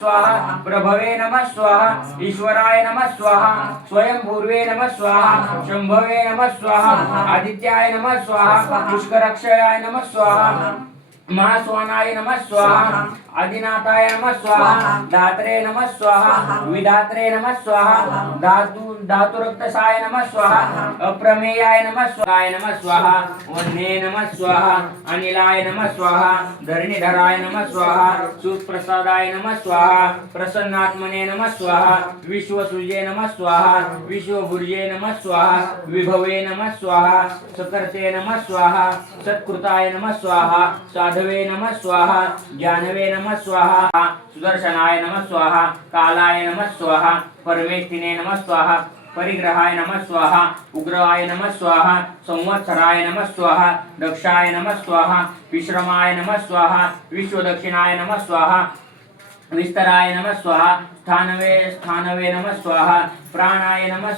स्वाहा प्रभवे नमः स्वाहा ईश्वराय नमः स्वाहा स्वयंभूर्वे नमः स्वाहा शंभवे नमः स्वाहा आदित्याय नमः स्वाहा पुष्करक्षयाय नमः स्वाहा महास्वानाय नमः स्वाहा आदिनाथाय नमः स्वाहा दात्रे नमः स्वाहा विधात्रे नमः स्वाहा धातुरक्तसाय नमः स्वाहा अप्रमेयाय नमः स्वाहा वन्ने नमः स्वाहा अनिलाय नमः स्वाहा धरणीधराय नमः स्वाहा सुप्रसादाय नमः स्वाहा प्रसन्नात्मने नमः स्वाहा विश्वसृजे नमः स्वाहा विश्वभुर्जे नमः स्वाहा विभवे नमः स्वाहा सकर्ते नमः स्वाहा सत्कृताय नमः स्वाहा साधवे नमः स्वाहा जानवे नमः स्वाहा सुदर्शनाय नमः स्वाहा कालाय नमः स्वाहा परमेष्ठिने नमः स्वाहा परिग्रहाय नमः स्वाहा उग्राय नमः स्वाहा संवत्सराय नमः स्वाहा दक्षाय नमः स्वाहा विश्रमाय नमः स्वाहा विश्वदक्षिणाय नमः स्वाहा विस्तराय नमः स्वाहा स्थानवे नमः स्वाहा प्राणाय नमः